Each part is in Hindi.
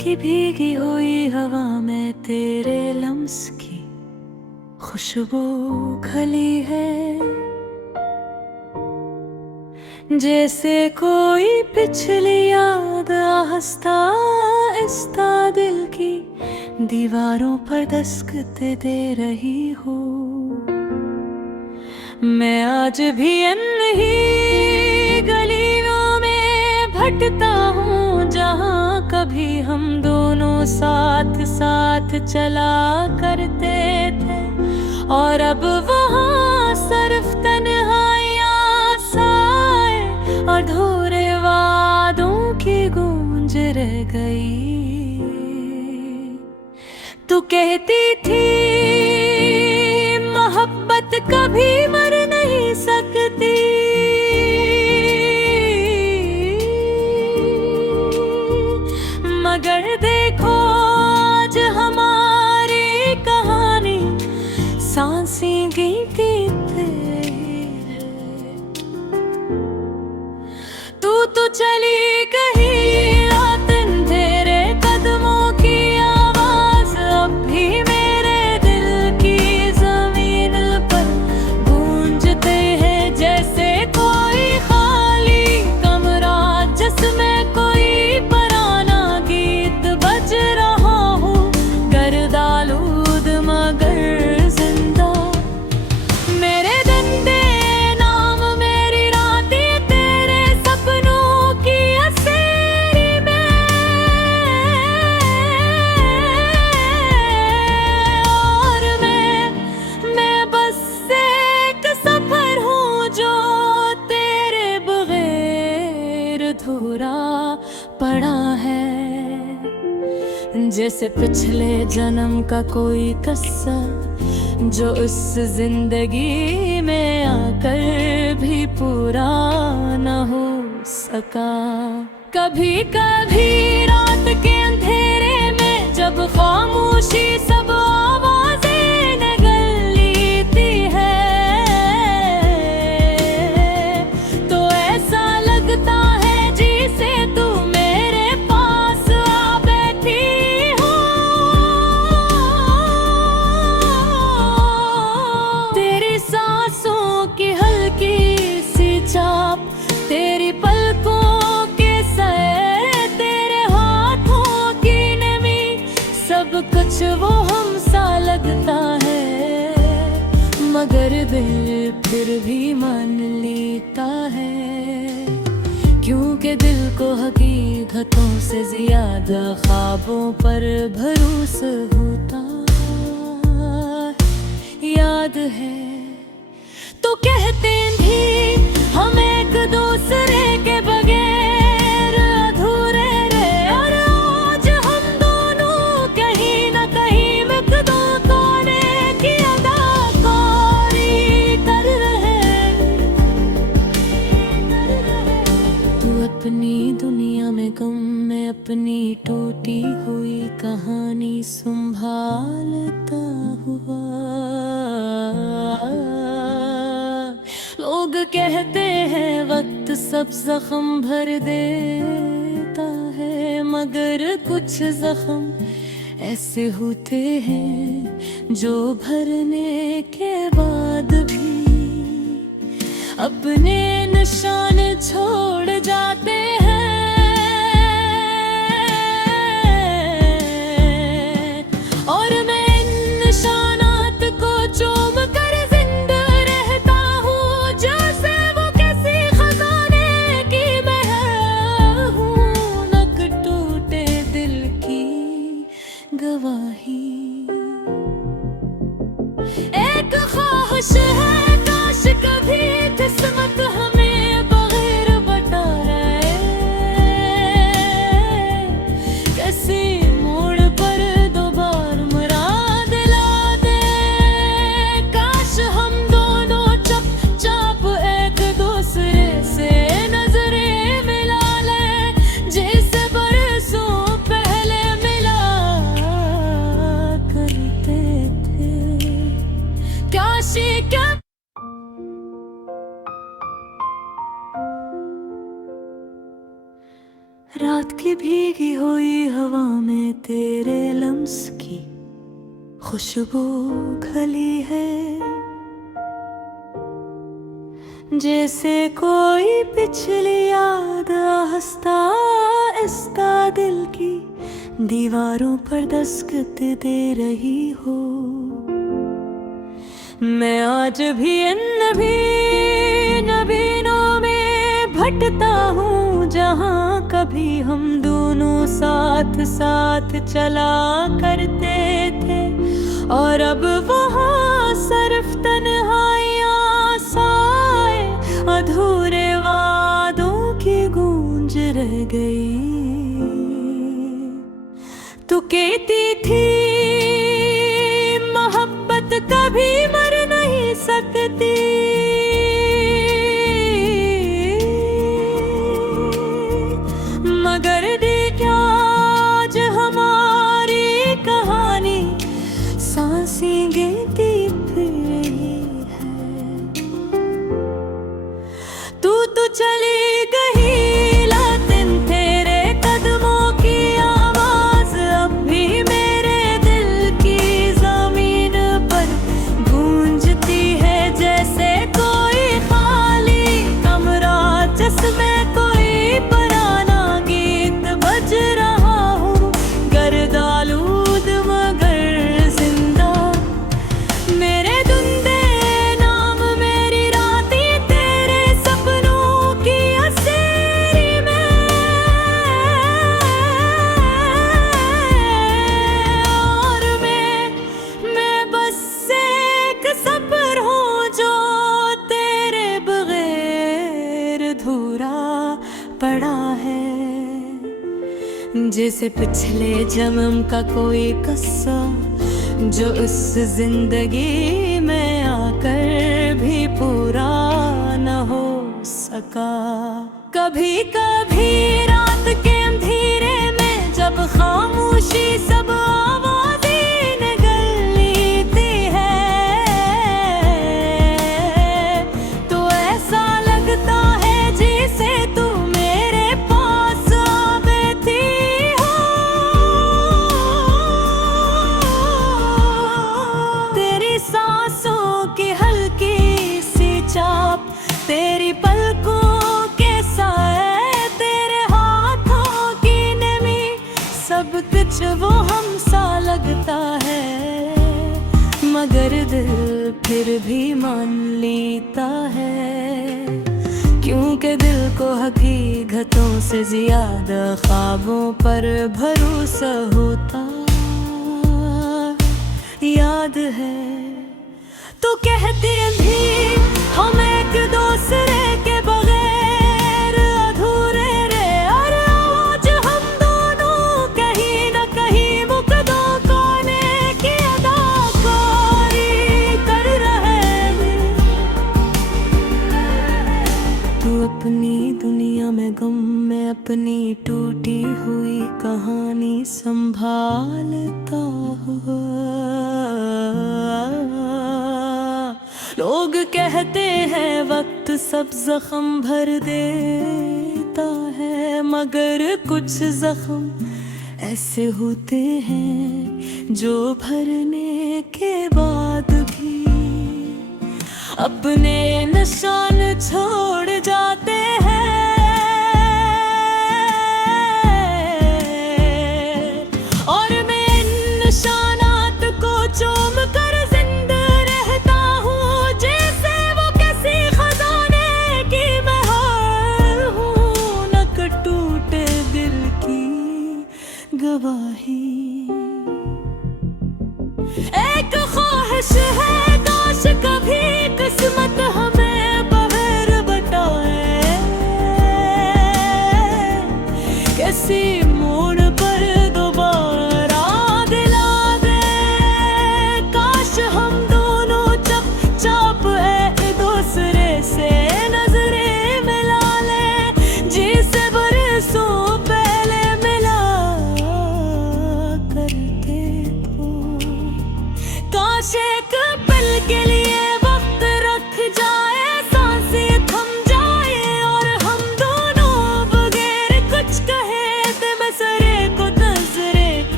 की भीगी हुई हवा में तेरे लम्स की खुशबू खली है। जैसे कोई पिछली याद आहिस्ता आहिस्ता दिल की दीवारों पर दस्तक दे रही हो। मैं आज भी इन्हीं गलियों में भटकता हूँ जहाँ कभी हम दोनों साथ साथ चला करते थे, और अब वहाँ सिर्फ तन्हाइयाँ साए और अधूरे वादों की गूंज रह गई। तू कहती थी मोहब्बत कभी मर नहीं सकती, मगर देखो आज हमारी कहानी सांसें गिनती है। तू चली कहीं रात अंधेरे कदमों की आवाज अब भी मेरे दिल की जमीन पर गूंजते हैं। जैसे कोई खाली कमरा जिसमें कोई पुराना गीत बज रहा हो, गर्दालूद मगर जिंदा। मेरे दंदे नाम मेरी रातें तेरे सपनों की असेरी में, और मैं बस एक सफर हूँ जो तेरे बगैर अधूरा पड़ा है। जैसे पिछले जन्म का कोई किस्सा जो इस जिंदगी में आकर भी पूरा न हो सका। कभी कभी रात के अंधेरे में जब खामोशी सब आवाजें निगल लेती है, तो ऐसा लगता है जैसे तू मेरे पास आ बैठी हो। तेरी सांसों की हल्की सी चाप, तेरी पलकों के सैर, तेरे हाथों की नमी, सब कुछ वो हम सा लगता है, मगर दिल फिर भी मान लेता है। क्योंकि दिल को हकीकतों से ज्यादा ख्वाबों पर भरोसा होता याद है। तो कहते भी हम एक दूसरे के बगैर अधूरे रहे, और आज हम दोनों कहीं न कहीं में दो कोने की अदाकारी कर रहे। तू अपनी दुनिया में गम में अपनी टूटी हुई कहानी संभालता हुआ। लोग कहते हैं वक्त सब जख्म भर देता है, मगर कुछ जख्म ऐसे होते हैं जो भरने के बाद भी अपने निशान छोड़ जाते हैं। और मैं इन निशानात को चूम कर जिंदा रहता हूँ, जैसे वो किसी खजाने की महर हूँ, नक टूटे दिल की गवाही। एक ख्वाहिश है काश कभी किस्मत हमें बगैर बता रहे, रात की भीगी हुई हवा में तेरे लम्स की खुशबू खली है, जैसे कोई पिछली याद हंसता आहिस्ता दिल की दीवारों पर दस्तक दे रही हो। मैं आज भी इन नबीनों में भटता हूँ, जहाँ कभी हम दोनों साथ साथ चला करते थे, और अब वहाँ सिर्फ तन्हाइयाँ साए अधूरे वादों की गूंज रह गई। तू कहती थी मोहब्बत कभी मर नहीं सकती, मगर देखा आज हमारी कहानी सांसें गिनती फिर रही है। तू तो चली गई लेकिन तेरे कदमों की आवाज अब भी मेरे दिल की जमीन पर गूंजती है, जैसे कोई खाली कमरा जिसमें कोई पुराना गीत बज रहा हो, गर्दालूद मगर जिंदा। मेरे धुंधे नाम मेरी रातें तेरे सपनों की असेरी में, और मैं बस एक सफर हूँ जो तेरे बगैर अधूरा पड़ा है, जैसे पिछले जन्म का कोई किस्सा जो इस जिंदगी में आकर भी पूरा न हो सका। कभी कभी रात के अंधेरे में जब खामोशी सब आवाज़ें निगल लेती है, तो ऐसा लगता है जैसे तू मेरे पास आ बैठी हो। तेरी सांसों की हल्की सी चाप, तेरी पलकों के साए, तेरे हाथों की नमी, सब कुछ वो हम सा लगता है, मगर दिल फिर भी मान लेता है, क्योंकि दिल को हकीकतों से ज्यादा ख्वाबों पर भरोसा होता। याद है तो कहती थी हम एक दूसरे के बगैर अधूरे रे, और आज हम दोनों कहीं न कहीं मुकद्दो कोने की अदाकारी कर रहे हैं। तू अपनी दुनिया में गम में अपनी टूटी हुई कहानी संभालता हुआ। लोग कहते हैं वक्त सब जख्म भर देता है, मगर कुछ जख्म ऐसे होते हैं जो भरने के बाद भी अपने निशान छोड़ जाते हैं। और मैं इन निशानात को चूम कर जिंदा रहता हूँ, जैसे वो किसी खजाने की महर हूँ, नक टूटे दिल की गवाही। एक ख्वाहिश है काश कभी किस्मत हमें बगैर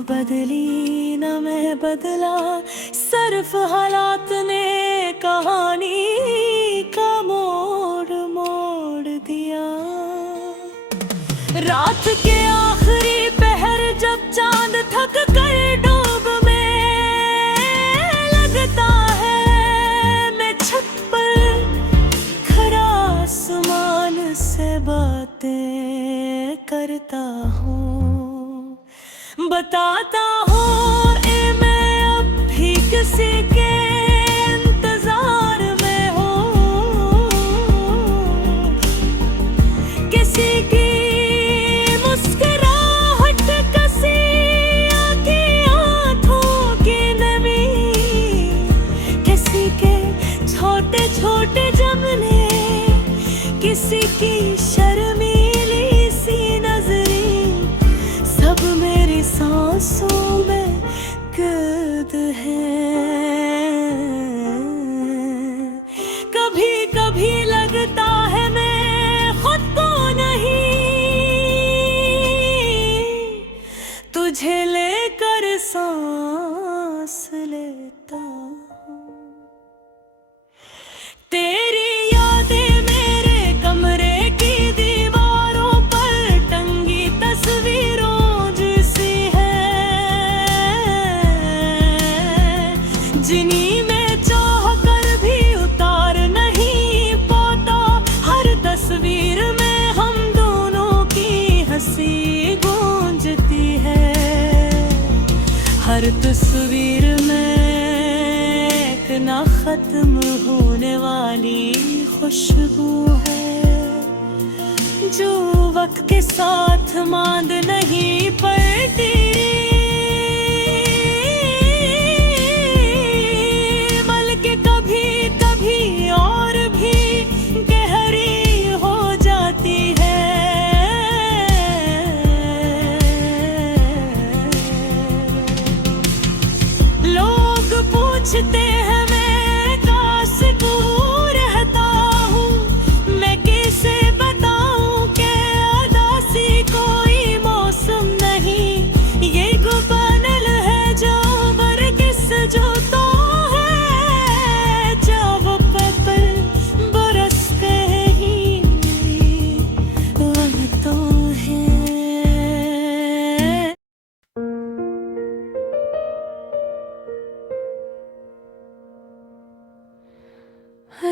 बदली न मैं बदला, सिर्फ हालात ने कहानी का मोड़ मोड़ दिया। रात के आखिरी पहर जब चांद थक कर डूब में लगता है, मैं छत पर खड़ा आसमान से बातें करता हूँ, बताता हूँ मैं अब भी किसी के इंतजार में हूँ, किसी की मुस्कुराहट कसी आँखी आँखों की नमी, किसी के छोटे छोटे जमने, किसी की शर्मीली सी नजरें, सब मेरी सांसों में कैद है। कभी कभी लगता है मैं खुद को नहीं, तुझे लेकर सांस लेता हूँ। तेरी यादें मेरे कमरे की दीवारों पर टंगी तस्वीरों जैसी है, जिन्हीं में चाह कर भी उतार नहीं पाता। हर तस्वीर में हम दोनों की हंसी गूंजती है, हर तस्वीर में एक ना खत्म होने वाली खुशबू है, जो वक्त के साथ मांद नहीं पड़ती, बल्कि कभी कभी और भी गहरी हो जाती है। लोग पूछते हैं मैं काश दूर रहता हूँ, मैं कैसे बताऊँ कि उदासी कोई मौसम नहीं, ये गुबानल है जो बरकिस जो तो है, जब वो पल बरसते ही गम तो है।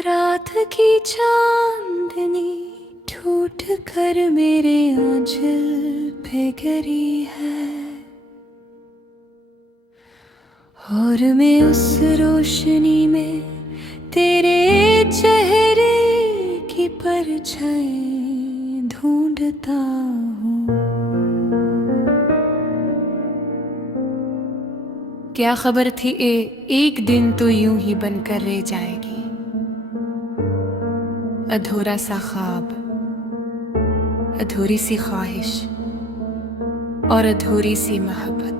रात की चांदनी टूट कर मेरे आंचल पे गिरी है, और मैं उस रोशनी में तेरे चेहरे की परछाई ढूंढता हूँ। क्या खबर थी एक दिन तो यूं ही बनकर रह जाएगी, अधूरा सा ख्वाब, अधूरी सी ख्वाहिश और अधूरी सी मोहब्बत।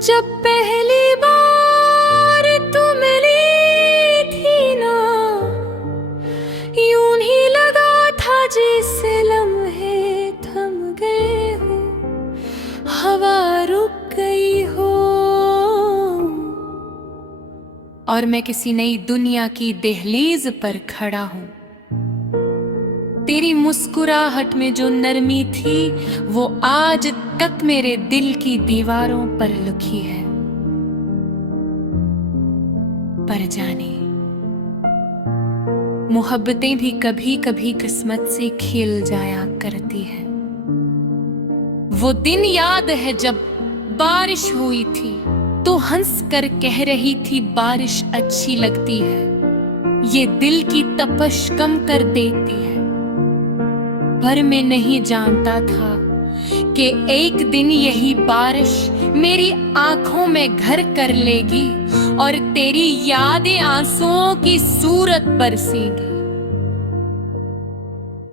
जब पहली बार तू मिली थी ना, यूं ही लगा था जैसे लम्हे थम गए हो, हवा रुक गई हो, और मैं किसी नई दुनिया की दहलीज पर खड़ा हूँ। तेरी मुस्कुराहट में जो नरमी थी वो आज तक मेरे दिल की दीवारों पर लुकी है। पर जाने, मोहब्बतें भी कभी कभी किस्मत से खेल जाया करती है। वो दिन याद है जब बारिश हुई थी तो हंस कर कह रही थी बारिश अच्छी लगती है, ये दिल की तपश कम कर देती है। पर मैं नहीं जानता था कि एक दिन यही बारिश मेरी आंखों में घर कर लेगी और तेरी यादें आंसुओं की सूरत बरसेगी।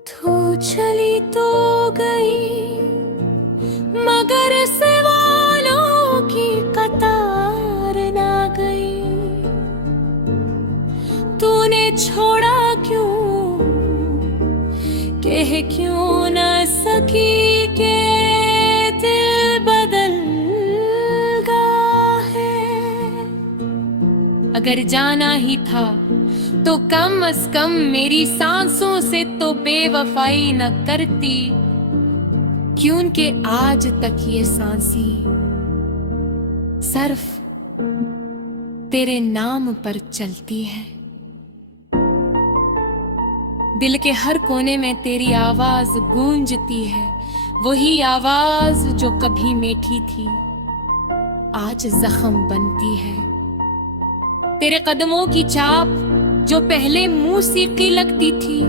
तू चली तो गई मगर सवालों की कतार ना गई, तूने छोड़ा क्यों, कह क्यों ना सकी के अगर जाना ही था तो कम से कम मेरी सांसों से तो बेवफाई न करती। क्योंकि आज तक ये सांसें सिर्फ तेरे नाम पर चलती है। दिल के हर कोने में तेरी आवाज गूंजती है, वही आवाज जो कभी मीठी थी आज जख्म बनती है। तेरे कदमों की चाप जो पहले मूसीकी लगती थी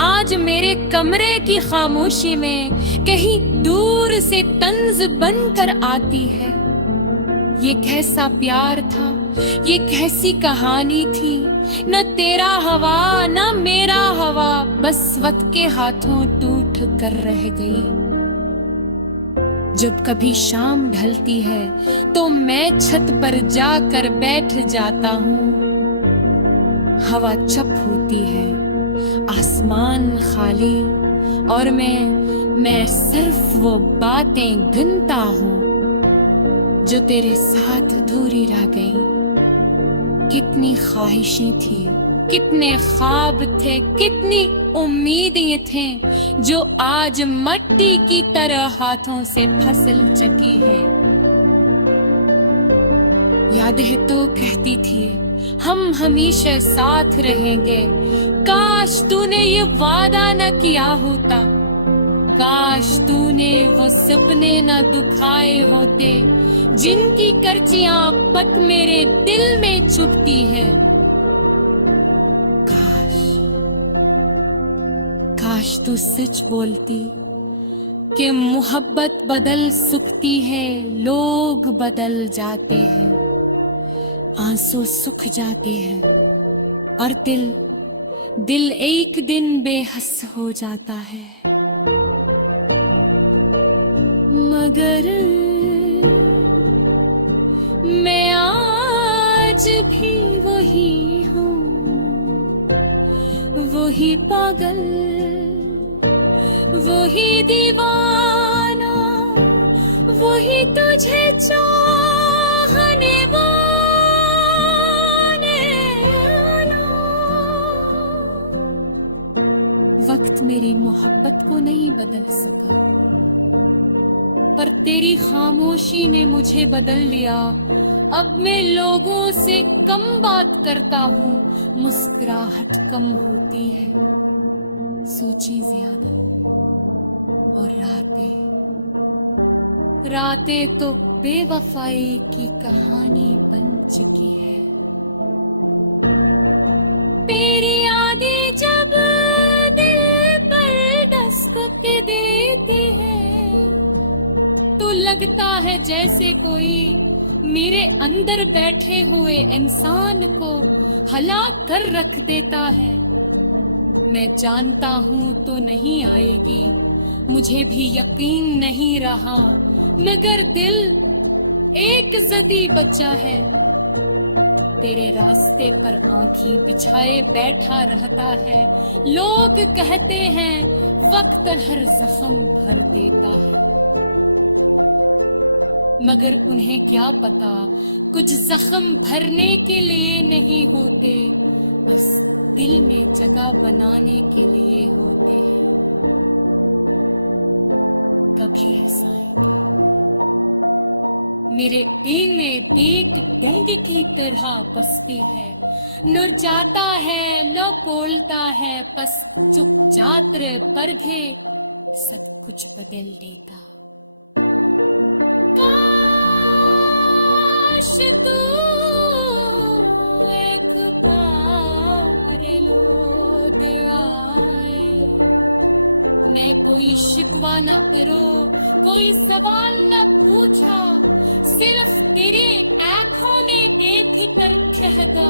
आज मेरे कमरे की खामोशी में कहीं दूर से तंज बनकर आती है। ये कैसा प्यार था, ये कैसी कहानी थी, न तेरा हवा न मेरा हवा, बस वक्त के हाथों टूट कर रह गई। जब कभी शाम ढलती है तो मैं छत पर जाकर बैठ जाता हूँ। हवा चुप होती है, आसमान खाली, और मैं सिर्फ वो बातें गिनता हूँ जो तेरे साथ अधूरी रह गई। कितनी ख्वाहिशें थी, कितने ख्वाब थे, कितनी उम्मीदें थे जो आज मट्टी की तरह हाथों से फिसल चुकी है। यादें तो कहती थी हम हमेशा साथ रहेंगे। काश तूने ये वादा न किया होता, काश तूने वो सपने न दुखाए होते जिनकी करचियां अब तक मेरे दिल में चुभती है। काश तू सच बोलती कि मोहब्बत बदल सकती है, लोग बदल जाते हैं, आंसू सूख जाते हैं और दिल एक दिन बेहस हो जाता है। मगर मैं आज भी वही हूँ, वही पागल, वही दीवाना, वही तुझे चाहने वाला। वक्त मेरी मोहब्बत को नहीं बदल सका, पर तेरी खामोशी ने मुझे बदल लिया। अब मैं लोगों से कम बात करता हूँ, मुस्कुराहट कम होती है, सोची ज्यादा, और रातें तो बेवफाई की कहानी बन चुकी है। तेरी यादें जब दिल पर दस्तक देती है तो लगता है जैसे कोई मेरे अंदर बैठे हुए इंसान को हला कर रख देता है। मैं जानता हूँ तो नहीं आएगी, मुझे भी यकीन नहीं रहा, मगर दिल एक जदी बच्चा है, तेरे रास्ते पर आंखें बिछाए बैठा रहता है। लोग कहते हैं वक्त हर जख्म भर देता है, मगर उन्हें क्या पता कुछ जख्म भरने के लिए नहीं होते, बस दिल में जगह बनाने के लिए होते हैं। कभी ऐसा आएगा मेरे दिल में एक डंग की तरह बसती है, न जाता है न बोलता है, बस चुप चात्र पर भी सब कुछ बदल देता। काश तू एक बार लौट आए, मैं कोई शिकवा न करो, कोई सवाल न पूछा, सिर्फ तेरे आंखों में देख कर कहता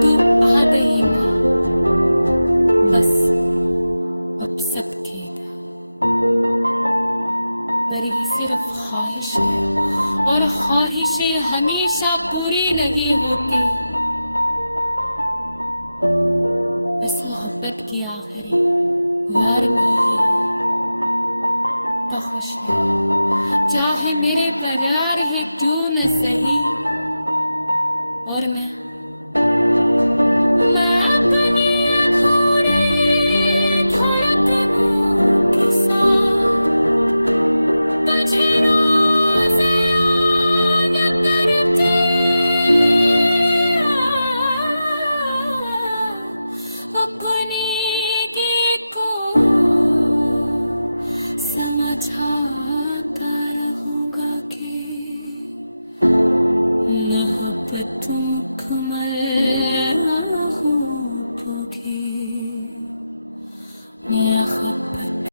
तू आ गई माँ, बस अब सब ठीक है। पर ये सिर्फ ख्वाहिश है, और ख्वाहिशें हमेशा पूरी नहीं होती। बस मोहब्बत की आखिरी वार नहीं ख्वाहिश है, चाहे मेरे प्यार है क्यों न सही, और मैं अपने अधूरे धड़कनों के साथ तुझे रोज याद करते अपने गीतों समझाता रहूंगा कि मोहब्बतों कमल